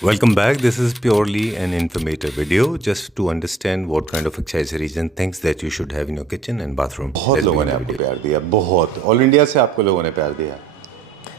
Welcome back. This is purely an informative video just to understand what kind of accessories and things that you should have in your kitchen and bathroom. बहुत लोगों ने आपको प्यार दिया, बहुत all India से आपको लोगों ने प्यार दिया।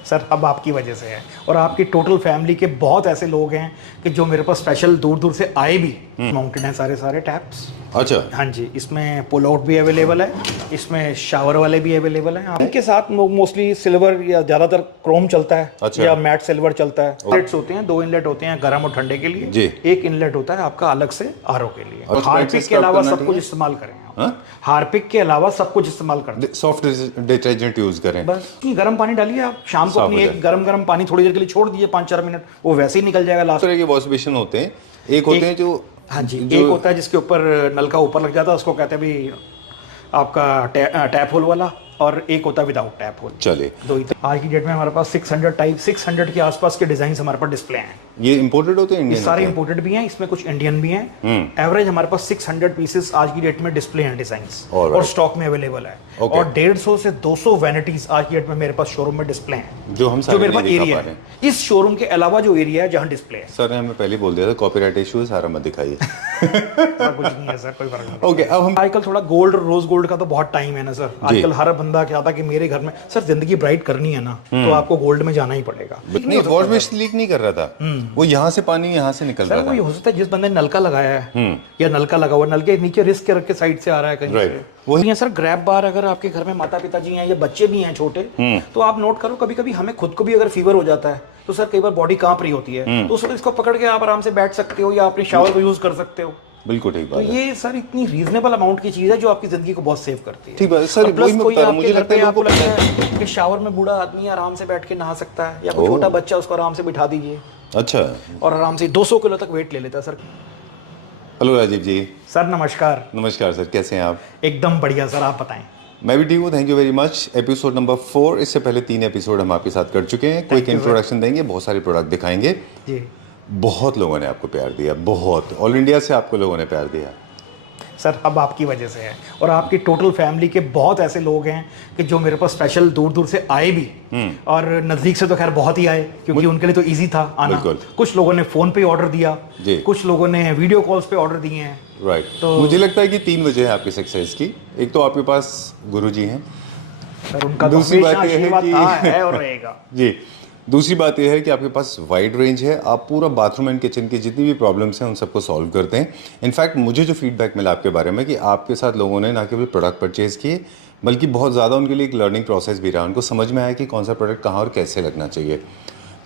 सर अब आपकी वजह से है और आपकी टोटल फैमिली के बहुत ऐसे लोग हैं कि जो मेरे पास स्पेशल दूर दूर से आए भी। माउंटेड हैं सारे टैप्स। अच्छा, हाँ जी, इसमें पुल आउट भी अवेलेबल है, इसमें शावर वाले भी अवेलेबल हैं। इनके साथ मोस्टली सिल्वर या ज़्यादातर क्रोम चलता है। अच्छा। या मैट सिल्वर चलता है। इनलेट्स होते हैं, 2 इनलेट होते हैं गर्म और ठंडे के लिए जी। एक इनलेट होता है आपका अलग से आरओ के लिए। और हार्पिक के अलावा सब कुछ इस्तेमाल करें। हार्पिक के अलावा सब कुछ इस्तेमाल कर दें। सॉफ्ट डिटर्जेंट यूज करें। बस गर्म पानी डालिए आप शाम को, अपनी एक गर्म पानी थोड़ी देर के लिए छोड़ दीजिए 5-4 मिनट, वो वैसे ही निकल जाएगा। लास्ट तरह के वॉश बेसिन होते हैं, एक होते हैं जो हाँ जी, एक होता है जिसके ऊपर नल का ऊपर लग जाता है, उसको कहते हैं भी आपका टैप होल वाला, और एक होता है विदाउट टैप होल। चले दो ही। आज की डेट में हमारे पास 600 के आसपास के डिजाइन हमारे पास डिस्प्ले हैं। ये इंपोर्टेड होते हैं, इंडियन सारे इंपोर्टेड भी हैं, इसमें कुछ इंडियन भी हैं। एवरेज हमारे पास 600 पीसेस आज की डेट में डिस्प्ले हैं, डिजाइंस और स्टॉक में अवेलेबल है। और 150 से 200 वैनिटीज आज की डेट में मेरे पास शोरूम में डिस्प्ले हैं, जो मेरे पास एरिया है। इस शोरूम के अलावा जो एरिया है जहाँ डिस्प्ले है। सर हमें पहले बोल दिया था कॉपीराइट इश्यूज सारा मत दिखाइए। कुछ नहीं है सर, कोई फर्क नहीं। ओके, अब हम आजकल थोड़ा गोल्ड रोज गोल्ड का तो बहुत टाइम है ना सर। आजकल हर बंदा चाहता कि मेरे घर में सर जिंदगी ब्राइट करनी है ना, तो आपको गोल्ड में जाना ही पड़ेगा। नहीं, वॉश बेसिन लीक नहीं कर रहा था, वो यहाँ से पानी यहाँ से निकल रहा था। वो ये हो सकता है जिस बंदे ने नलका लगाया है या नलका लगा हुआ, नल के नीचे रिस्क के रख के साइड से आ रहा है कहीं से। वही है सर, ग्रैब बार अगर आपके घर में माता पिता जी हैं या बच्चे भी हैं छोटे, तो आप नोट करो कभी कभी हमें खुद को भी अगर फीवर हो जाता है तो सर कई बार बॉडी कांप रही होती है, तो सर इसको पकड़ के आप आराम से बैठ सकते हो या अपने शावर को यूज कर सकते हो। बिल्कुल ठीक बात तो ये सर इतनी रीजनेबल अमाउंट की चीज है जो आपकी जिंदगी को बहुत सेव करती है। ठीक है सर, प्लस कोई आपके मुझे घर लगता पे है आपको लगता है कि शावर में बूढ़ा आदमी आराम से बैठ के नहा सकता है, या कोई छोटा बच्चा उसको आराम से बिठा दीजिए। अच्छा, और आराम से 200 किलो तक वेट ले लेता है सर। हेलो राजीव जी। सर नमस्कार। नमस्कार सर, कैसे हैं आप? एकदम बढ़िया सर, आप बताएं। मैं भी ठीक हूँ, thank you very much. Episode number 4, इससे पहले 3 एपिसोड हम आपके साथ कर चुके हैं। क्विक इंट्रोडक्शन देंगे, बहुत सारे प्रोडक्ट दिखाएंगे जी। बहुत लोगों ने आपको प्यार दिया, बहुत ऑल इंडिया से आपको लोगों ने प्यार दिया। सर अब आपकी वजह से है और आपकी टोटल फैमिली के बहुत ऐसे लोग हैं कि जो मेरे पास स्पेशल दूर दूर से आए भी, और नज़दीक से तो खैर बहुत ही आए क्योंकि उनके लिए तो इजी था आना। कुछ लोगों ने फ़ोन पे ऑर्डर दिया, कुछ लोगों ने वीडियो कॉल्स पे ऑर्डर दिए हैं। राइट, तो मुझे लगता है कि 3 वजह है आपकी सक्सेस की। एक तो आपके पास गुरुजी हैं सर, उनका दूसरी बात यह है कि है और रहेगा जी। दूसरी बात यह है कि आपके पास वाइड रेंज है, आप पूरा बाथरूम एंड किचन की जितनी भी प्रॉब्लम्स हैं उन सबको सॉल्व करते हैं। इनफैक्ट मुझे जो फीडबैक मिला आपके बारे में कि आपके साथ लोगों ने ना केवल प्रोडक्ट परचेज़ किए बल्कि बहुत ज़्यादा उनके लिए एक लर्निंग प्रोसेस भी रहा, उनको समझ में आया कि कौन सा प्रोडक्ट कहाँ और कैसे लगना चाहिए।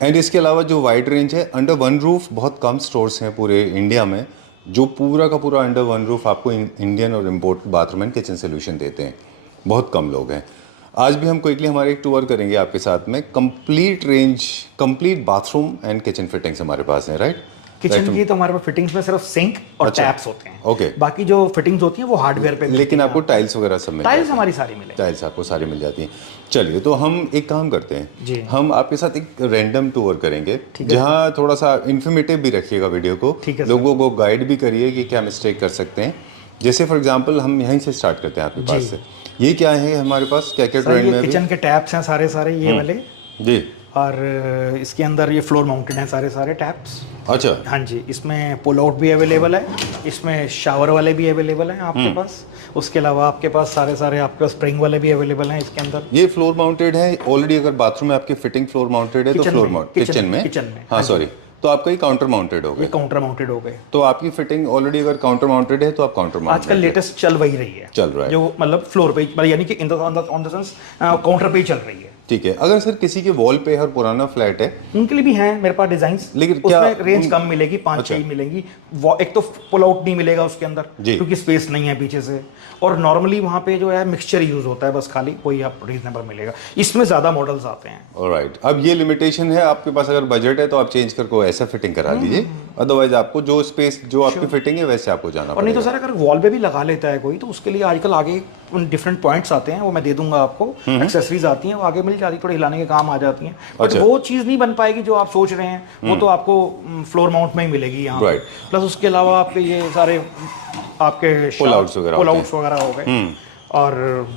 एंड इसके अलावा जो वाइड रेंज है, अंडर वन रूफ बहुत कम स्टोर्स हैं पूरे इंडिया में जो पूरा का पूरा अंडर वन रूफ आपको इंडियन और import bathroom and kitchen solution देते हैं। बहुत कम लोग हैं। आज भी हम क्विकली हमारे एक टूर करेंगे आपके साथ में। Complete range, complete bathroom and kitchen fittings हमारे पास हैं, राइट? किचन की तो हमारे पास फिटिंग्स में सिर्फ सिंक और टैप्स होते हैं। ओके, बाकी जो फिटिंग्स होती हैं वो हार्डवेयर पे। लेकिन आपको टाइल्स वगैरह सब मिल, टाइल्स हमारी सारी मिलेगी। टाइल्स आपको सारी मिल जाती हैं। चलिए, तो हम एक काम करते हैं जी। हम आपके साथ एक रैंडम टूर करेंगे जहाँ थोड़ा सा इन्फॉर्मेटिव भी रखिएगा वीडियो को, लोगों को गाइड भी करिए कि क्या मिस्टेक कर सकते हैं। जैसे फॉर एग्जांपल हम यहीं से स्टार्ट करते हैं आपके पास से। ये क्या है हमारे पास, क्या क्या ट्रेंड में? किचन के टैप्स हैं सारे ये वाले जी, और इसके अंदर ये फ्लोर माउंटेड हैं सारे टैप्स। अच्छा, हाँ जी, इसमें पुल आउट भी अवेलेबल है, इसमें शावर वाले भी अवेलेबल हैं आपके पास। उसके अलावा आपके पास सारे आपके पास स्प्रिंग वाले भी अवेलेबल हैं इसके अंदर। ये फ्लोर माउंटेड है ऑलरेडी। अगर बाथरूम में आपकी फिटिंग फ्लोर माउंटेड है तो फ्लोर माउंटेड, किचन में हाँ सॉरी, तो आपका ये काउंटर माउंटेड हो गए। काउंटर माउंटेड हो गए। तो आपकी फिटिंग ऑलरेडी अगर काउंटर माउंटेड है तो आप काउंटर माउंटेड। आजकल लेटेस्ट चल वही रही है, चल रहा है जो मतलब फ्लोर पे, यानी कि ऑन द सेंस काउंटर पे ही चल रही है। ठीक है। अगर सर किसी के वॉल पे हर पुराना फ्लैट है, उनके लिए भी है मेरे पास डिजाइंस, लेकिन उसमें रेंज कम मिलेगी, 5-6 ही मिलेंगी। एक तो पुल आउट नहीं मिलेगा उसके अंदर क्योंकि स्पेस नहीं है पीछे से, और नॉर्मली वहाँ पे जो है मिक्सचर यूज होता है बस खाली, कोई आप रीजनेबल मिलेगा। इसमें ज्यादा मॉडल्स आते हैं। ऑलराइट, अब ये लिमिटेशन है आपके पास, अगर बजट है तो आप चेंज करके ऐसा फिटिंग करा लीजिए, अदरवाइज आपको जो स्पेस जो आपकी फिटिंग है वैसे आपको जाना और नहीं तो सर अगर वॉल पे भी लगा लेता है कोई, तो उसके लिए आजकल आगे डिफरेंट पॉइंट्स आते हैं, वो मैं दे दूंगा आपको। एक्सेसरीज आती हैं वो आगे मिल जाती है, थोड़े हिलाने के काम आ जाती हैं, बट वो चीज़ नहीं बन पाएगी जो आप सोच रहे हैं। वो तो आपको फ्लोर माउंट में ही मिलेगी यहाँ। प्लस उसके अलावा आपके ये सारे आपके पुल आउट्स वगैरह हो गए। और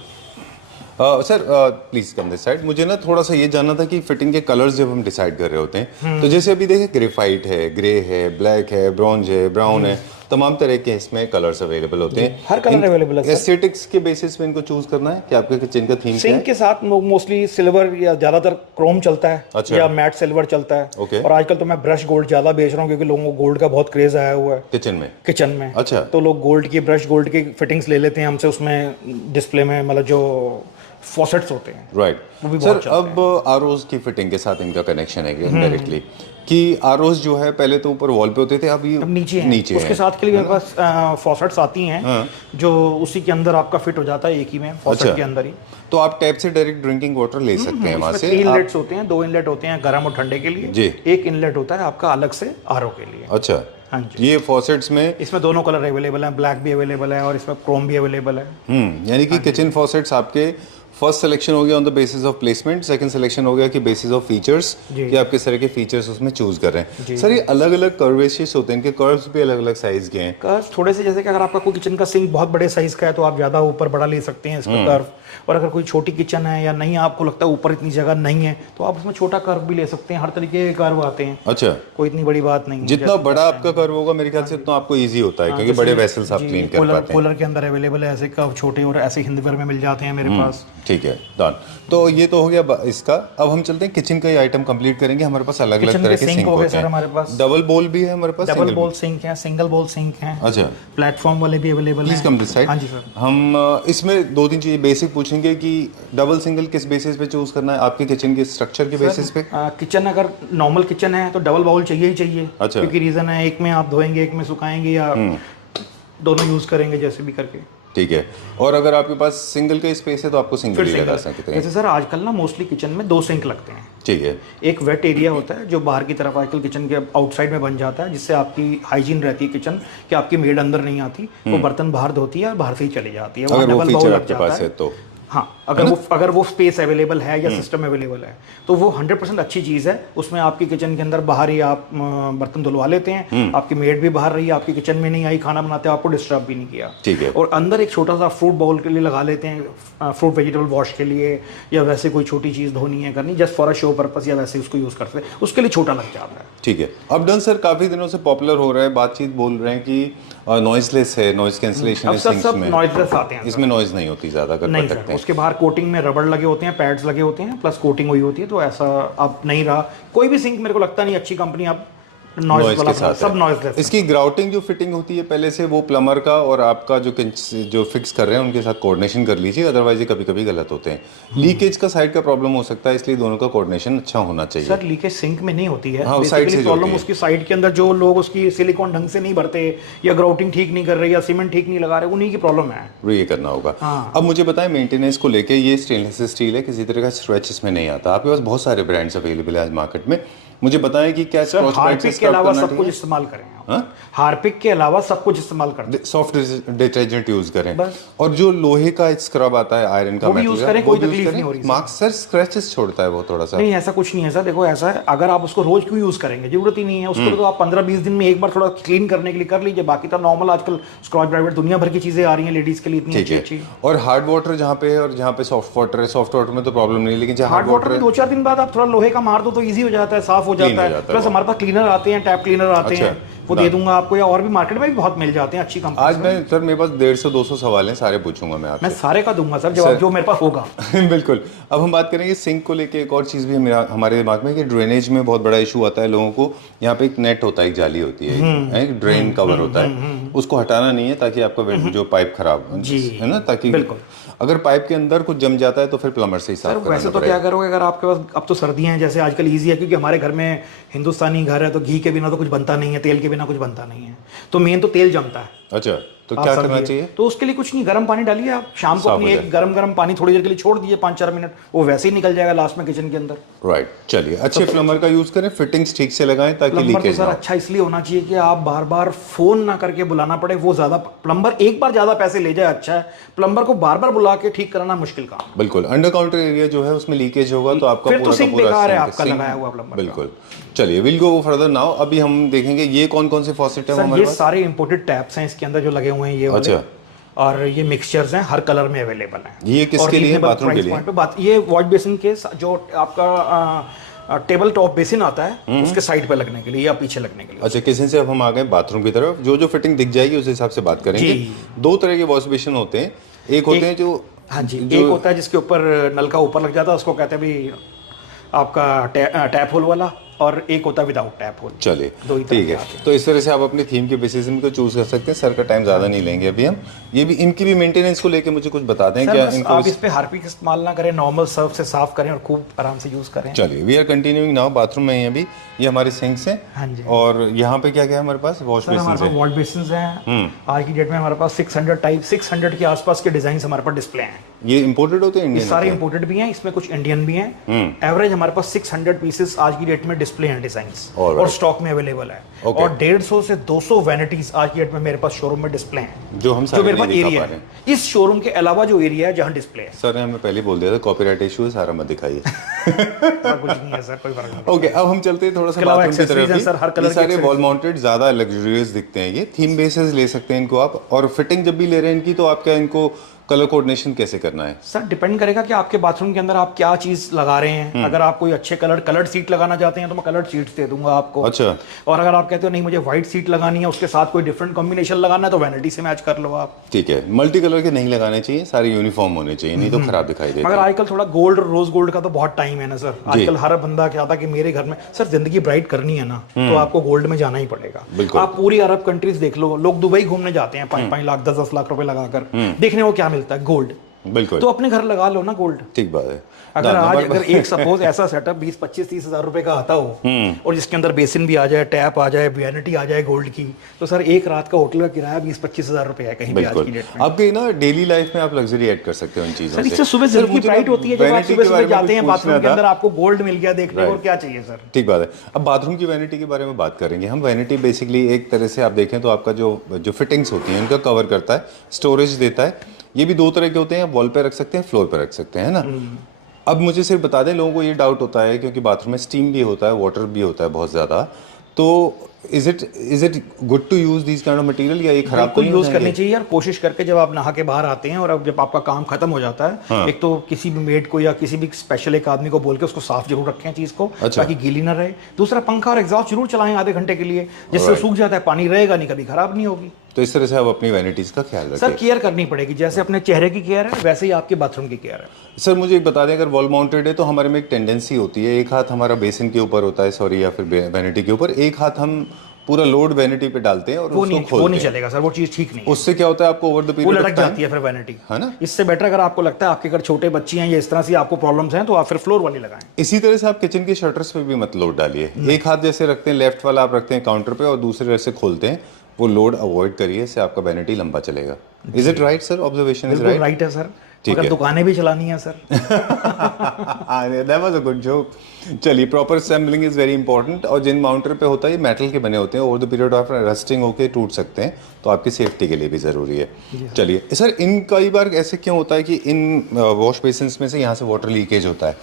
sir please come this side. मुझे ना थोड़ा सा ये जानना था कि फिटिंग के कलर्स जब हम डिसाइड कर रहे होते हैं तो जैसे अभी देखें ग्रेफाइट है, ग्रे है, ब्लैक है, ब्रॉन्ज है, ब्राउन है, तमाम तरह के इसमें कलर्स अवेलेबल होते हैं। हर कलर अवेलेबल है। एस्थेटिक्स के बेसिस पे इनको चूज करना है कि आपके किचन का थीम क्या है? सिंक के साथ मोस्टली सिल्वर या ज्यादातर क्रोम चलता है। अच्छा। या मैट सिल्वर चलता है। ओके। और आजकल तो मैं ब्रश गोल्ड ज्यादा बेच रहा हूँ क्योंकि लोगों को गोल्ड का बहुत क्रेज आया हुआ है किचन में। अच्छा। तो लोग गोल्ड की ब्रश गोल्ड की फिटिंग्स ले लेते हैं हमसे, उसमें डिस्प्ले में मतलब जो फॉसेट्स होते हैं। राइट। वो भी सर बहुत चलते अब आरओज की फिटिंग के साथ इनका कनेक्शन है डायरेक्टली कि आरओज जो है पहले तो ऊपर वॉल पे होते थे, अभी अब नीचे हैं। नीचे उसके साथ के लिए मेरे पास फॉसेट्स आती हैं जो उसी के अंदर आपका फिट हो जाता है, एक ही में फॉसेट के अंदर ही। तो आप टैप से डायरेक्ट ड्रिंकिंग वाटर ले सकते हैं वहां से। 3 इनलेट्स होते हैं, 2 इनलेट होते हैं गर्म और ठंडे के लिए जी। एक इनलेट होता है आपका अलग से आरओ के लिए। अच्छा। हाँ जी। ये फॉसेट्स में इसमें दोनों कलर अवेलेबल हैं, ब्लैक भी अवेलेबल है और इसमें क्रोम भी अवेलेबल है। यानी कि किचन फॉसेट्स आपके फर्स्ट सिलेक्शन हो गया on the basis of placement, second selection हो गया कि बेसिस ऑफ फीचर्स कि आप किस तरह के फीचर्स उसमें चूज कर रहे हैं। सर ये अलग अलग कर्वेशियस होते हैं, इनके कर्व्स भी अलग अलग साइज के हैं। कर्व्स थोड़े से, जैसे कि अगर आपका कोई किचन का सिंक बहुत बड़े साइज का है तो आप ज्यादा ऊपर बड़ा ले सकते हैं इसका कर्व, और अगर कोई छोटी किचन है या नहीं आपको लगता है ऊपर इतनी जगह नहीं है तो आप उसमें छोटा कर्व भी ले सकते हैं। हर तरीके के कर्व आते हैं। अच्छा। कोई इतनी बड़ी बात नहीं है। जितना बड़ा आपका कर्व होगा मेरे ख्याल से उतना आपको इजी होता है क्योंकि बड़े वेसल्स आप क्लीन कर पाते हैं। कूलर के अंदर अवेलेबल है ऐसे कर्व छोटे और ऐसे हिंदवर में मिल जाते हैं मेरे पास। ठीक है, डन। तो ये तो हो गया इसका। अब हम चलते हैं किचन का ये आइटम कंप्लीट करेंगे। हमारे पास अलग अलग तरह के सिंक होते हैं। हमारे पास डबल बोल भी है हमारे पास, डबल बोल सिंक है, सिंगल बोल सिंक है। अच्छा। प्लेटफॉर्म वाले भी अवेलेबल हैं। Please come this side. हाँ जी सर। हम इसमें 2-3 चीजें बेसिक पूछेंगे कि डबल सिंगल किस बेसिस पे चूज करना है आपके किचन के स्ट्रक्चर के बेसिस पे? किचन अगर नॉर्मल किचन है तो डबल बाउल चाहिए ही चाहिए। अच्छा। क्योंकि रीजन है, एक में आप धोएंगे एक में सुखाएंगे या दोनों यूज करेंगे जैसे भी करके। ठीक है। और अगर आपके पास सिंगल का स्पेस है तो आपको सिंगल ही लगा सकते हैं। जैसे सर आजकल ना मोस्टली किचन में 2 सिंक लगते हैं। ठीक है। एक वेट एरिया होता है जो बाहर की तरफ आजकल किचन के आउटसाइड में बन जाता है, जिससे आपकी हाइजीन रहती है किचन कि आपकी मेड अंदर नहीं आती, वो बर्तन बाहर धोती है और बाहर से ही चली जाती है। अगर वो फीचर आपके पास है तो हाँ, अगर वो स्पेस अवेलेबल है या सिस्टम अवेलेबल है तो वो 100% अच्छी चीज़ है। उसमें आपकी किचन के अंदर बाहर ही आप बर्तन धुलवा लेते हैं, आपकी मेड भी बाहर रही, आपकी किचन में नहीं आई खाना बनाते, आपको डिस्टर्ब भी नहीं किया। ठीक है। और अंदर एक छोटा सा फ्रूट बाउल के लिए लगा लेते हैं, फ्रूट वेजिटेबल वॉश के लिए या वैसे कोई छोटी चीज़ धोनी है करनी, just for a show purpose या वैसे उसको यूज़ करते हैं, उसके लिए छोटा लग जाता है। ठीक है। अब डन सर काफ़ी दिनों से पॉपुलर हो रहा है, बातचीत बोल रहे हैं कि नॉइजलेस है, नॉइज कैंसिलेशन है सिंक्स में। नॉइजलेस आते हैं, इसमें नॉइज नहीं होती ज़्यादा अगर नहीं पटकते सर। उसके बाहर कोटिंग में रबड़ लगे होते हैं, पैड्स लगे होते हैं, प्लस कोटिंग हुई होती है, तो ऐसा अब नहीं रहा। कोई भी सिंक मेरे को लगता नहीं अच्छी कंपनी अब नॉइज वाला सब नॉइजलेस। इसकी ग्राउटिंग जो फिटिंग होती है पहले से वो प्लम्बर का और आपका जो फिक्स कर रहे हैं उनके साथ कोऑर्डिनेशन कर लीजिए, अदरवाइज ये कभी कभी गलत होते हैं। लीकेज का साइड का प्रॉब्लम हो सकता है, इसलिए दोनों का कोऑर्डिनेशन अच्छा होना चाहिए। सर लीकेज सिंक में नहीं होती है। हाँ, साइड से प्रॉब्लम उसकी साइड के अंदर जो लोग उसकी सिलिकॉन ढंग से नहीं भरते या ग्राउटिंग ठीक नहीं कर रहे या सीमेंट ठीक नहीं लगा रहे, उन्हीं की प्रॉब्लम है। ये करना होगा। अब मुझे बताएं मेंटेनेंस को लेके, ये स्टेनलेस स्टील है, किसी तरह का स्क्रैच इसमें नहीं आता। आपके पास बहुत सारे ब्रांड्स अवेलेबल है आज मार्केट में। मुझे बताएं कि क्या हार्पिक के अलावा सब कुछ इस्तेमाल करें। हार्पिक के अलावा सब कुछ इस्तेमाल करते हैं। सॉफ्ट डिटर्जेंट यूज करें बस। और जो लोहे का स्क्रब आता है आयरन का, वो भी यूज करें, कोई तकलीफ नहीं हो रही। मार्क्स सर स्क्रैचेस छोड़ता है वो थोड़ा सा। नहीं ऐसा कुछ नहीं है सर। देखो ऐसा है, अगर आप उसको रोज क्यों यूज करेंगे, जरूरत ही नहीं है उसको। तो आप 15-20 दिन में एक बार थोड़ा क्लीन करने के लिए कर लीजिए, बाकी तो नॉर्मल आजकल स्क्रॉच ब्राइट दुनिया भर की चीजें आ रही हैं लेडीज के लिए इतनी अच्छी। और हार्ड वाटर जहाँ पे है और जहाँ पे सॉफ्ट वाटर है, सॉफ्ट वाटर में तो प्रॉब्लम नहीं, लेकिन हार्ड वाटर में 2-4 दिन बाद आप थोड़ा लोहे का मार दो तो ईजी हो जाता है, साफ हो जाता है। प्लस हमारे पास क्लीनर आते हैं, टैप क्लीनर आते हैं, वो दे दूंगा आपको, या और भी मार्केट में भी बहुत मिल जाते हैं अच्छी कंपनी। आज मैं सर मेरे पास 150-200 सवाल हैं, सारे पूछूंगा मैं आपसे। मैं सारे का दूंगा सर जवाब जो मेरे पास होगा। बिल्कुल। अब हम बात करेंगे सिंक को लेके। एक और चीज़ भी हमारे दिमाग में कि ड्रेनेज में बहुत बड़ा इशू आता है लोगों को। यहाँ पे एक नेट होता है, एक जाली होती है, एक ड्रेन कवर होता है, उसको हटाना नहीं है ताकि आपका जो पाइप खराब है ना, ताकि अगर पाइप के अंदर कुछ जम जाता है तो फिर प्लम्बर से ही साफ करना। वैसे तो क्या करोगे, अगर आपके पास अब तो सर्दियां हैं जैसे आजकल ईजी है, क्योंकि हमारे घर में हिंदुस्तानी घर है तो घी के बिना तो कुछ बनता नहीं है, तेल के बिना कुछ बनता नहीं है, तो मेन तो तेल जमता है। अच्छा, तो क्या करना चाहिए? तो उसके लिए कुछ नहीं, गर्म पानी डालिए आप शाम को, अपनी एक गर्म पानी थोड़ी देर के लिए छोड़ दीजिए 5-4 मिनट, वो वैसे ही निकल जाएगा लास्ट में किचन के अंदर। राइट। चलिए, अच्छे प्लम्बर का यूज करें, फिटिंग्स ठीक से लगाएं ताकि लीकेज ना हो। अच्छा इसलिए होना चाहिए कि आप बार बार फोन ना करके बुलाना पड़े, वो ज्यादा प्लम्बर एक बार ज्यादा पैसे ले जाए अच्छा है, प्लम्बर को बार बार बुला के ठीक कराना मुश्किल काम। बिल्कुल। अंडर काउंटर एरिया जो है उसमें लीकेज होगा तो आपका पूरा का पूरा बेकार है आपका लगाया हुआ प्लम्बर। बिल्कुल। चलिए, विल गो फर्दर नाउ। अभी हम देखेंगे ये कौन कौन से फॉसेट है हमारे पास। ये सारे इंपोर्टेड टैप्स हैं इसके अंदर जो लगे हुए हैं ये वाले। अच्छा, और ये मिक्सचर्स हैं, हर कलर में अवेलेबल हैं। ये किसके लिए? बाथरूम के लिए? ये वॉश बेसिन के जो आपका टेबल टॉप बेसिन आता है उसके साइड पे लगने के लिए या पीछे लगने के लिए। अच्छा, किचन से अब हम आ गए बाथरूम की तरफ। जो जो फिटिंग दिख जाएगी उस हिसाब से बात करेंगे। दो तरह के वॉश बेसिन होते हैं, एक होते हैं जो, हाँ जी, एक होता है जिसके ऊपर नल का ऊपर लग जाता है, उसको कहते हैं भी आपका टैप होल वाला, और एक होता है विदाउट टैप होल। चलिए ठीक है, तो इस तरह से आप अपनी थीम के बेसिस में चूज कर सकते हैं। सर का टाइम ज़्यादा नहीं लेंगे अभी हम। ये भी इनकी भी मेंटेनेंस को लेके मुझे कुछ बता दें क्या इनको? आप इस पे हार्पिक इस्तेमाल ना करें, नॉर्मल सर्फ से साफ करें और खूब आराम से यूज करें। चलिए, we are continuing now. Bathroom में ही अभी ये हमारे सिंक्स हैं। हाँ जी। और यहाँ पे क्या क्या है हमारे पास? वॉश बेसिन हमारे पास वॉश बेसिन हैं। आज की डेट में हमारे पास 600 के आसपास के डिजाइन हमारे पास डिस्प्ले हैं। ये इंपोर्टेड होते हैं? इंडियन सारे इंपोर्टेड भी हैं, इसमें कुछ इंडियन भी हैं। एवरेज हमारे पास 600 पीसेस आज की डेट में डिस्प्ले हैं, डिजाइन और स्टॉक में अवेलेबल है। और 150 से 200 वैनिटीज आज की डेट में मेरे पास शोरूम में डिस्प्ले हैं, जो हम मेरे पास एरिया है। इस शोरूम के अलावा जो एरिया है जहाँ डिस्प्ले है। सर ने हमें पहले बोल दिया था कॉपीराइट इशू है, सारा मत दिखाइए। कुछ नहीं है सर, कोई फर्क नहीं। ओके, अब हम चलते हैं थोड़ा सा बाथरूम की तरफ। सर हर कलर सारे वॉल माउंटेड ज्यादा लग्जरियस दिखते हैं। ये थीम बेसिस ले सकते हैं इनको आप। और फिटिंग जब भी ले रहे हैं इनकी, तो आप क्या इनको कलर कोऑर्डिनेशन कैसे करना है? सर डिपेंड करेगा कि आपके बाथरूम के अंदर आप क्या चीज लगा रहे हैं। अगर आप कोई अच्छे कलर्ड सीट लगाना चाहते हैं तो मैं कलर्ड सीट्स दे दूंगा आपको। अच्छा। और अगर आप कहते हो नहीं मुझे व्हाइट सीट लगानी है, उसके साथ कोई डिफरेंट कॉम्बिनेशन लगाना है, तो वैनिटी से मैच कर लो आप। ठीक है, मल्टी कलर के नहीं लगाने चाहिए, सारे यूनिफॉर्म होने चाहिए, नहीं तो खराब दिखाई देते। मगर आजकल थोड़ा गोल्ड, रोज गोल्ड का तो बहुत टाइम है ना सर। आजकल हर बंदा क्या था कि मेरे घर में सर जिंदगी ब्राइट करनी है ना, तो आपको गोल्ड में जाना ही पड़ेगा। आप पूरी अरब कंट्रीज देख लो, लोग दुबई घूमने जाते हैं 5-5 लाख 10-10 लाख रुपए लगाकर, देखने को क्या मिलता है? गोल्ड। बिल्कुल, तो अपने घर लगा लो ना गोल्ड। ठीक बात है। अगर एक सपोज ऐसा सेटअप 20-25-30 हजार रुपए का आता हो और जिसके अंदर बेसिन भी आ जाए, टैप आ जाए, वैनिटी आ जाए गोल्ड की, तो सर एक रात का होटल का किराया 20-25 हजार रुपए है कहीं भी आज की डेट में। आपके ना डेली लाइफ में आप लग्जरी ऐड कर सकते हो इन चीजों से। इससे सुबह जिंदगी ब्राइट होती है। जब आप सुबह जाते हैं बाथरूम के अंदर, आपको गोल्ड मिल गया देखने को, और क्या चाहिए सर? ठीक बात है। अब बाथरूम की वैनिटी के बारे में बात करेंगे हम। वैनिटी बेसिकली एक तरह से आप देखें तो आपका जो फिटिंग्स होती हैं उनका कवर करता है, स्टोरेज देता है। ये भी दो तरह के होते हैं, वॉल पे रख सकते हैं, फ्लोर पे रख सकते हैं ना। अब मुझे सिर्फ बता दें, लोगों को ये डाउट होता है क्योंकि बाथरूम में स्टीम भी होता है, वाटर भी होता है बहुत ज़्यादा, तो is it good to use this kind of material, या ये खराब तो यूज करनी चाहिए यार? कोशिश करके जब आप नहा के बाहर आते हैं और अब जब आपका काम खत्म हो जाता है, एक तो किसी भी मेड को या किसी भी स्पेशल एक आदमी को बोल के उसको साफ जरूर रखें चीज को, ताकि गीली ना रहे। दूसरा, पंखा और एग्जॉस्ट जरूर चलाएं आधे घंटे के लिए, जिससे सूख जाता है, पानी रहेगा नहीं, कभी खराब नहीं होगी। तो इस तरह से आप अपनी वैनिटीज का ख्याल रखें। सर केयर करनी पड़ेगी, जैसे अपने चेहरे की केयर है वैसे ही आपके बाथरूम की केयर है। सर मुझे एक बता दें, अगर वॉल माउंटेड है तो हमारे में एक टेंडेंसी होती है, एक हाथ हमारा बेसिन के ऊपर होता है, सॉरी, या फिर वैनिटी के ऊपर, एक हाथ हम पूरा लोड वैनिटी पे डालते हैं और उसको खोलते हैं। वो नहीं चलेगा सर, वो चीज ठीक नहीं है। उससे क्या होता है, आपको ओवर द पीरियड वो लटक जाती है फिर वैनिटी, है ना। इससे बेटर अगर आपको लगता है आपके घर छोटे बच्चे हैं या इस तरह से आपको प्रॉब्लम्स हैं, तो आप फिर फ्लोर वाली लगाएं। इसी तरह से आप किचन के शटर्स पे भी मत लोड डालिए। एक हाथ जैसे रखते हैं, लेफ्ट वाला आप रखते हैं काउंटर पे और दूसरे से खोलते हैं, वो लोड अवॉइड करिए, इससे आपका वैनिटी लंबा चलेगा। Is it right sir? Observation is right? Right है सर। मगर दुकानें भी चलानी है sir. That was a good joke. चलिए, proper assembling is very important. और जिन माउंटर पे होता है, मेटल के बने होते हैं, over the period of rusting होके टूट सकते हैं, तो आपकी सेफ्टी के लिए भी ज़रूरी है। चलिए सर, इन कई बार ऐसे क्यों होता है कि इन वॉश बेसिन्स में से यहाँ से वाटर लीकेज होता है?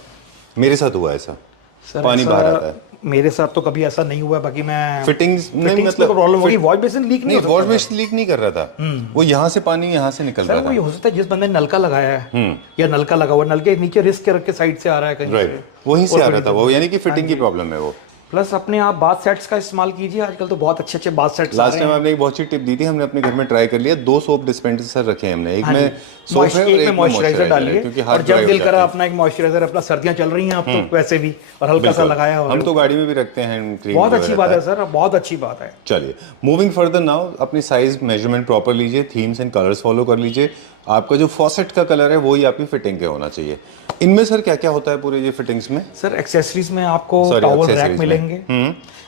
मेरे साथ हुआ ऐसा, पानी बाहर आता है। मेरे साथ तो कभी ऐसा नहीं हुआ, बाकी मैं फिटिंग्स नहीं, मतलब प्रॉब्लम होगी। वॉश बेसिन लीक नहीं, वॉश बेसिन लीक नहीं कर रहा था, वो यहाँ से पानी यहाँ से निकल रहा था। वो ये हो सकता है जिस बंदे ने नलका लगाया है या नलका लगा हुआ, नल के नीचे रिस्क के साइड से आ रहा है कहीं से, वहीं से आ रहा था वो, यानी कि फिटिंग की प्रॉब्लम है वो। प्लस अपने आप बाथ सेट्स का इस्तेमाल कीजिए, आजकल तो बहुत अच्छे बाथ सेट्स। लास्ट टाइम आपने एक बहुत अच्छी टिप दी थी, हमने अपने घर में ट्राई कर लिया। 2 सोप डिस्पेंसर रखे हैं हमने, एक में सोप है और एक में मॉइस्चराइजर डालिए, और जब दिल करा अपना एक मॉइस्चराइजर, अपना सर्दियां चल रही हैं अब तो वैसे भी, और हल्का सा लगाया। हम तो गाड़ी में भी रखते हैं, बहुत अच्छी बात है सर, बहुत अच्छी बात है। चलिए, मूविंग फर्दर नाउ, अपनी साइज मेजरमेंट प्रॉपर लीजिए, थीम्स एंड कलर्स फॉलो कर लीजिए। आपका जो फॉसेट का कलर है वही आपकी फिटिंग के होना चाहिए। इनमें सर क्या क्या होता है पूरे ये फिटिंग्स में? सर एक्सेसरीज में आपको टॉवल रैक मिलेंगे,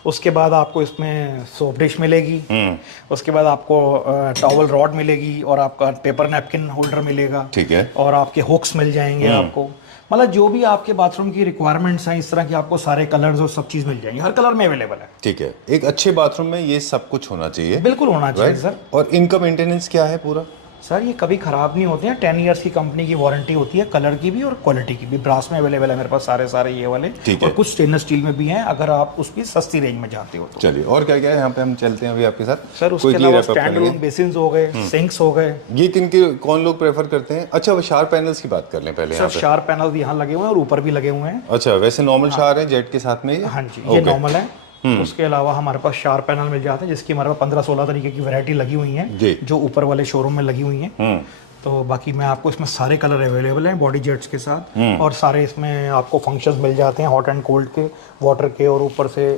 उसके बाद आपको इसमें सोप डिश मिलेगी, उसके बाद आपको टॉवल रॉड मिलेगी, और आपका पेपर नैपकिन होल्डर मिलेगा, ठीक है, और आपके हुक्स मिल जाएंगे आपको। मतलब जो भी आपके बाथरूम की रिक्वायरमेंट्स हैं, इस तरह के आपको सारे कलर्स और सब चीज मिल जाएंगे, हर कलर में अवेलेबल है। ठीक है, एक अच्छे बाथरूम में ये सब कुछ होना चाहिए, बिल्कुल होना चाहिए सर। और इनका मेंटेनेंस क्या है पूरा? सर ये कभी ख़राब नहीं होते हैं, 10 इयर्स की कंपनी की वारंटी होती है, कलर की भी और क्वालिटी की भी। ब्रास में अवेलेबल है मेरे पास सारे ये वाले, और कुछ स्टेनलेस स्टील में भी हैं अगर आप उसकी सस्ती रेंज में जाते हो तो। चलिए, और क्या क्या है यहाँ पे, हम चलते हैं अभी आपके साथ। सर उसके अलावा स्टैंड अलोन बेसिन्स हो गए, सिंक्स हो गए। ये किन के कौन लोग प्रेफर करते हैं? अच्छा, वो शावर पैनल्स की बात कर लें पहले। सर शावर पैनल यहाँ लगे हुए हैं और ऊपर भी लगे हुए हैं। अच्छा, वैसे नॉर्मल शावर है जेट के साथ में? हाँ जी, ये नॉर्मल है। उसके अलावा हमारे पास शावर पैनल मिल जाते हैं जिसकी हमारे पास 15-16 तरीके की वैरायटी लगी हुई है, जो ऊपर वाले शोरूम में लगी हुई है। तो बाकी मैं आपको इसमें सारे कलर अवेलेबल हैं बॉडी जेट्स के साथ, और सारे इसमें आपको फंक्शंस मिल जाते हैं हॉट एंड कोल्ड के, वाटर के, और ऊपर से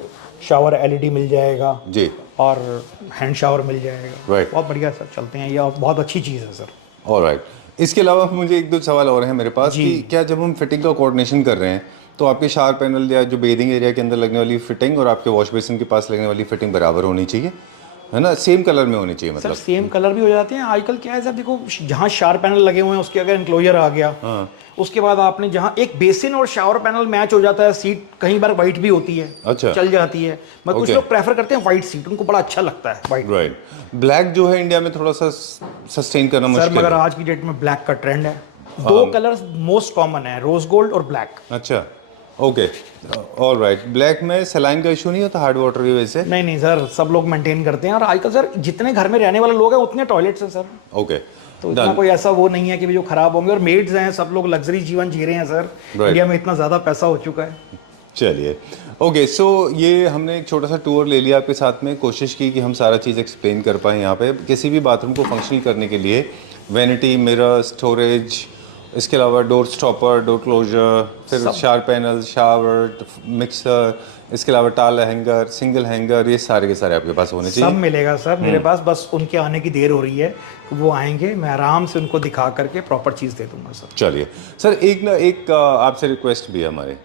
शावर एलईडी मिल जाएगा जी, और हैंड शावर मिल जाएगा। बहुत बढ़िया सर चलते हैं, ये बहुत अच्छी चीज़ है सर। ऑलराइट, इसके अलावा मुझे एक दो सवाल और हैं मेरे पास कि क्या जब हम फिटिंग का कोऑर्डिनेशन कर रहे हैं तो आपके शावर पैनल या जो बेदिंग एरिया के अंदर लगने वाली फिटिंग और आपके वॉश बेसिन के पास लगने वाली फिटिंग बराबर होनी चाहिए, है ना? सेम कलर में होनी चाहिए मतलब? सर सेम कलर भी हो जाते हैं आजकल। क्या है सर, देखो जहाँ शावर पैनल लगे हुए हैं उसके अगर इंक्लोजर आ गया, उसके बाद आपने जहाँ एक बेसिन और शावर पैनल मैच हो जाता है, सीट कई बार वाइट भी होती है, अच्छा चल जाती है, मगर कुछ लोग प्रेफर करते हैं वाइट सीट, उनको बड़ा अच्छा लगता है वाइट। राइट, ब्लैक जो है इंडिया में थोड़ा सा सस्टेन करना मुश्किल है सर, मगर आज की डेट में ब्लैक का ट्रेंड है। दो कलर्स मोस्ट कॉमन है, रोज गोल्ड और ब्लैक। अच्छा, ओके, ऑलराइट। ब्लैक में सलाइन का इशू नहीं होता हार्ड वाटर की वजह से? नहीं सर, सब लोग मेंटेन करते हैं, और आजकल सर जितने घर में रहने वाले लोग हैं उतने टॉयलेट्स हैं सर। ओके, तो इतना कोई ऐसा वो नहीं है कि जो खराब होंगे, और मेड्स हैं, सब लोग लग्जरी जीवन जी रहे हैं सर। इंडिया में इतना ज़्यादा पैसा हो चुका है। चलिए, ओके, सो ये हमने एक छोटा सा टूर ले लिया आपके साथ में, कोशिश की कि हम सारा चीज़ एक्सप्लेन कर पाएँ यहाँ पे। किसी भी बाथरूम को फंक्शनल करने के लिए वैनिटी, मिरर, स्टोरेज, इसके अलावा डोर स्टॉपर, डोर क्लोजर, फिर शावर पैनल, शावर मिक्सर, इसके अलावा टाल हैंगर, सिंगल हैंगर, ये सारे के सारे आपके पास होने चाहिए। सब मिलेगा सर मेरे पास, बस उनके आने की देर हो रही है, वो आएंगे, मैं आराम से उनको दिखा करके प्रॉपर चीज़ दे दूंगा सर। चलिए सर, एक आपसे रिक्वेस्ट भी है हमारे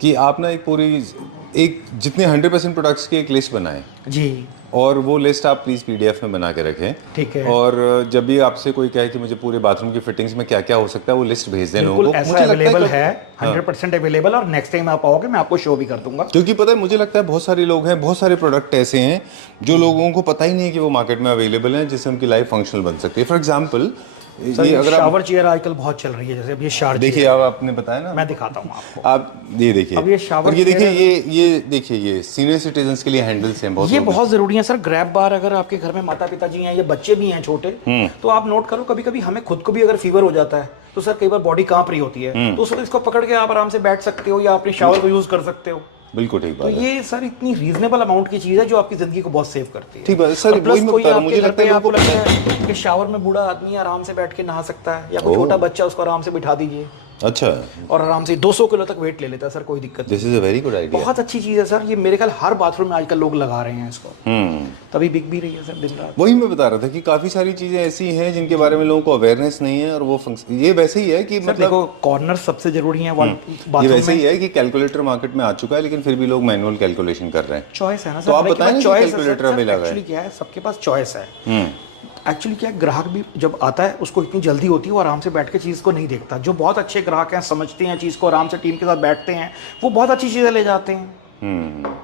कि आप ना एक जितने 100% प्रोडक्ट्स की एक लिस्ट बनाएं जी, और वो लिस्ट आप प्लीज़ PDF में बना के रखें, ठीक है? और जब भी आपसे कोई कहे कि मुझे पूरे बाथरूम की फिटिंग्स में क्या क्या हो सकता है, वो लिस्ट भेज दें लोगों को। ऐसा अवेलेबल है, 100% अवेलेबल, और नेक्स्ट टाइम आप आओगे मैं आपको शो भी कर दूंगा। क्योंकि पता है, मुझे लगता है बहुत सारे लोग हैं, बहुत सारे प्रोडक्ट ऐसे हैं जो लोगों को पता ही नहीं है कि वो मार्केट में अवेलेबल हैं, जिससे उनकी लाइफ फंक्शनल बन सकती है। फॉर एग्जाम्पल, ये अगर शावर चेयर आजकल बहुत चल रही है, जैसे अब ये शावर देखिए, अब आपने बताया ना, मैं दिखाता हूँ आपको, आप ये देखिए, अब ये शावर, ये देखिए, ये देखिए, ये सीनियर सिटीजन्स के लिए हैंडल्स हैं, बहुत ये बहुत जरूरी है सर। ग्रैब बार, अगर आपके घर में माता पिताजी हैं या बच्चे भी हैं छोटे, तो आप नोट करो, कभी कभी हमें खुद को भी अगर फीवर हो जाता है तो सर कई बार बॉडी कांप रही होती है, तो उस वक्त इसको पकड़ के आप आराम से बैठ सकते हो या अपने शावर को यूज कर सकते हो। बिल्कुल ठीक बात तो ये सर इतनी रीजनेबल अमाउंट की चीज है जो आपकी जिंदगी को बहुत सेव करती है। ठीक बात सर, प्लस कोई आपके घर पे आपको लगता है कि शावर में बूढ़ा आदमी आराम से बैठ के नहा सकता है, या कोई छोटा बच्चा, उसको आराम से बिठा दीजिए, अच्छा, और आराम से 200 किलो तक वेट ले लेता है सर, कोई दिक्कत नहीं। This is a very good idea, बहुत अच्छी चीज है सर। ये मेरे ख्याल हर बाथरूम में आजकल लोग लगा रहे हैं इसको, तभी बिक भी रही है सर दिन रात। वही मैं बता रहा था कि काफी सारी चीजें ऐसी हैं जिनके बारे में लोगों को अवेयरनेस नहीं है, और वो ये वैसे ही है कि मतलब देखो, कॉर्नर सबसे जरूरी है ये वैसे ही है कि कैलकुलेटर मार्केट में आ चुका है, लेकिन फिर भी लोग मैनुअल कैलकुलेशन कर रहे हैं। चॉइस है ना सर, तो आप बताएं, कैलकुलेटर में लगा है, एक्चुअली क्या है, सबके पास चॉइस है। एक्चुअली क्या है, ग्राहक भी जब आता है उसको इतनी जल्दी होती है, वो आराम से बैठ के चीज़ को नहीं देखता। जो बहुत अच्छे ग्राहक हैं, समझते हैं चीज़ को, आराम से टीम के साथ बैठते हैं, वो बहुत अच्छी चीज़ें ले जाते हैं।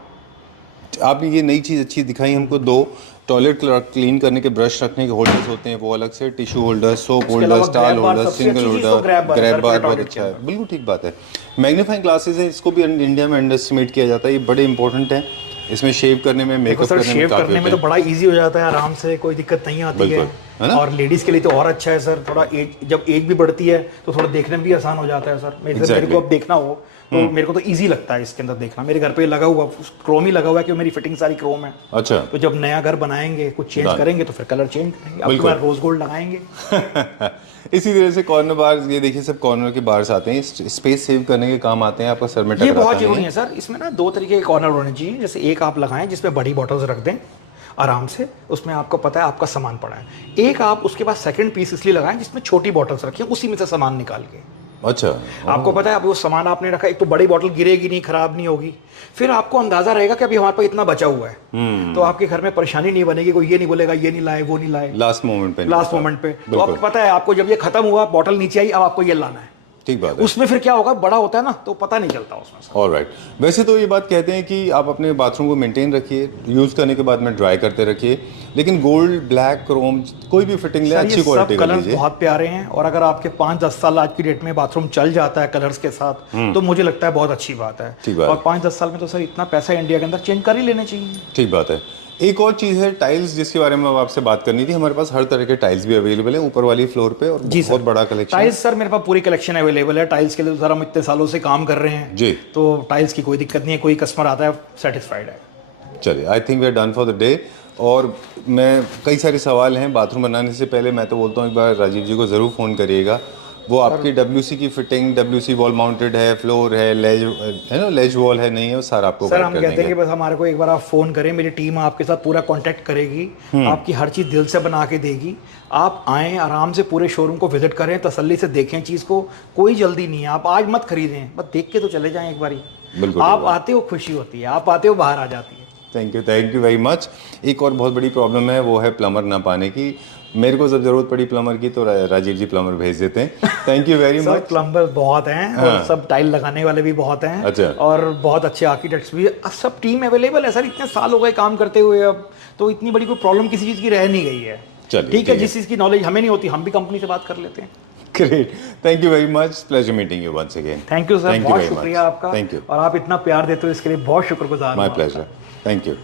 आपने ये नई चीज़ अच्छी दिखाई हमको, 2 टॉयलेट क्लीन करने के ब्रश रखने के होल्डर्स होते हैं, वो अलग से, tissue holder, soap holder, stall holder, single holder, grab bar बहुत अच्छा है, बिल्कुल ठीक बात है। मैग्नीफाइंग ग्लासेस हैं, इसको भी इंडिया में अंडर एस्टिमेट किया जाता है, ये बड़े इंपॉर्टेंट है। इसमें शेव करने में, मेकअप करने में, करने में तो बड़ा इजी हो जाता है, आराम से, कोई दिक्कत नहीं आती है। और लेडीज के लिए तो और अच्छा है सर, थोड़ा एज, जब एज भी बढ़ती है तो थोड़ा देखने में भी आसान हो जाता है सर। मेरे को अब देखना हो तो मेरे को तो इजी लगता है इसके अंदर देखना। मेरे घर पे लगा हुआ क्रोम ही लगा हुआ है, क्योंकि मेरी फिटिंग सारी क्रोम है। अच्छा, तो जब नया घर बनाएंगे, कुछ चेंज करेंगे तो फिर कलर चेंज करेंगे, अब बार रोज गोल्ड लगाएंगे। इसी तरह से कॉर्नर बार, ये देखिए सब कॉर्नर के बार्स आते हैं, स्पेस सेव करने के काम आते हैं, आपका सर में टकराता नहीं। ये बहुत जरूरी है सर। इसमें ना 2 तरीके के कॉर्नर होने चाहिए। जैसे एक आप लगाएं जिसमें बड़ी बॉटल्स रख दें आराम से, उसमें आपको पता है आपका सामान पड़ा है। एक आप उसके बाद सेकंड पीस इसलिए लगाएं जिसमें छोटी बॉटल्स रखी हैं, उसी में से सामान निकाल के। अच्छा, आपको पता है अब वो सामान आपने रखा, एक तो बड़ी बॉटल गिरेगी नहीं, खराब नहीं होगी, फिर आपको अंदाजा रहेगा कि अभी हमारे पास इतना बचा हुआ है। तो आपके घर में परेशानी नहीं बनेगी, कोई ये नहीं बोलेगा ये नहीं लाए, वो नहीं लाए लास्ट मोमेंट पे। तो आपको पता है, आपको जब ये खत्म हुआ, बॉटल नीचे आई, अब आपको ये लाना है। ठीक बात है। उसमें फिर क्या होगा, बड़ा होता है ना तो पता नहीं चलता उसमें सर। ऑलराइट, वैसे तो ये बात कहते हैं कि आप अपने बाथरूम को मेंटेन रखिए, यूज़ करने के बाद में ड्राई करते रखिए, लेकिन गोल्ड, ब्लैक, क्रोम कोई भी फिटिंग ले सर, अच्छी ये क्वालिटी सब का कलर लीजिए। बहुत प्यारे हैं, और अगर आपके 5-10 साल आज की डेट में बाथरूम चल जाता है कलर्स के साथ तो मुझे लगता है बहुत अच्छी बात है। ठीक बात और 5-10 साल में तो सर इतना पैसा इंडिया के अंदर चेंज कर ही लेने चाहिए। ठीक बात है। एक और चीज़ है टाइल्स, जिसके बारे में आपसे बात करनी थी। हमारे पास हर तरह के टाइल्स भी अवेलेबल है ऊपर वाली फ्लोर पे, और जी बहुत सर। बड़ा कलेक्शन है। टाइल्स सर मेरे पास पूरी कलेक्शन अवेलेबल है। टाइल्स के लिए तो सर हम इतने सालों से काम कर रहे हैं जी। तो टाइल्स की कोई दिक्कत नहीं है, कोई कस्टमर आता है सेटिस्फाइड है। चलिए, I think we are done for the day. और मैं कई सारे सवाल हैं बाथरूम बनाने से पहले, मैं तो बोलता हूँ एक बार राजीव जी को ज़रूर फ़ोन करिएगा। वो आपकी WC की फिटिंग, WC वॉल माउंटेड है, फ्लोर है, लेज है ना, लेज वॉल है, नहीं है, वो सारा आपको सर गाइड हम कर कहते हैं देंगे। कि बस हमारे को एक बार आप फ़ोन करें, मेरी टीम आपके साथ पूरा कांटेक्ट करेगी, आपकी हर चीज़ दिल से बना के देगी। आप आएँ, आराम से पूरे शोरूम को विजिट करें, तसल्ली से देखें चीज़ को, कोई जल्दी नहीं है। आप आज मत खरीदें, बस देख के तो चले जाएं एक बारी। बिल्कुल। आप आते हो खुशी होती है, आप आते हो बाहर आ जाती है। Thank you very much. एक और बहुत बड़ी प्रॉब्लम है, वो है प्लम्बर ना पाने की। मेरे को जब ज़रूरत पड़ी प्लम्बर की तो राजीव जी प्लम्बर भेज देते हैं। Thank you very sir much. Plumber बहुत हैं और सब टाइल लगाने वाले भी बहुत हैं। अच्छा। और बहुत अच्छे आर्किटेक्ट्स भी, अब सब टीम अवेलेबल है सर। इतने साल हो गए काम करते हुए, अब तो इतनी बड़ी कोई प्रॉब्लम किसी चीज़ की रह नहीं गई है। चलिए, ठीक है, जिस चीज़ की नॉलेज हमें नहीं होती हम भी कंपनी से बात कर लेते हैं। Great, thank you very much, pleasure meeting you once again. Thank you sir, बहुत शुक्रिया आपका। थैंक यू, और आप इतना प्यार देते हो इसके लिए बहुत शुक्रगुजार हूं माय आपका। Pleasure, thank you.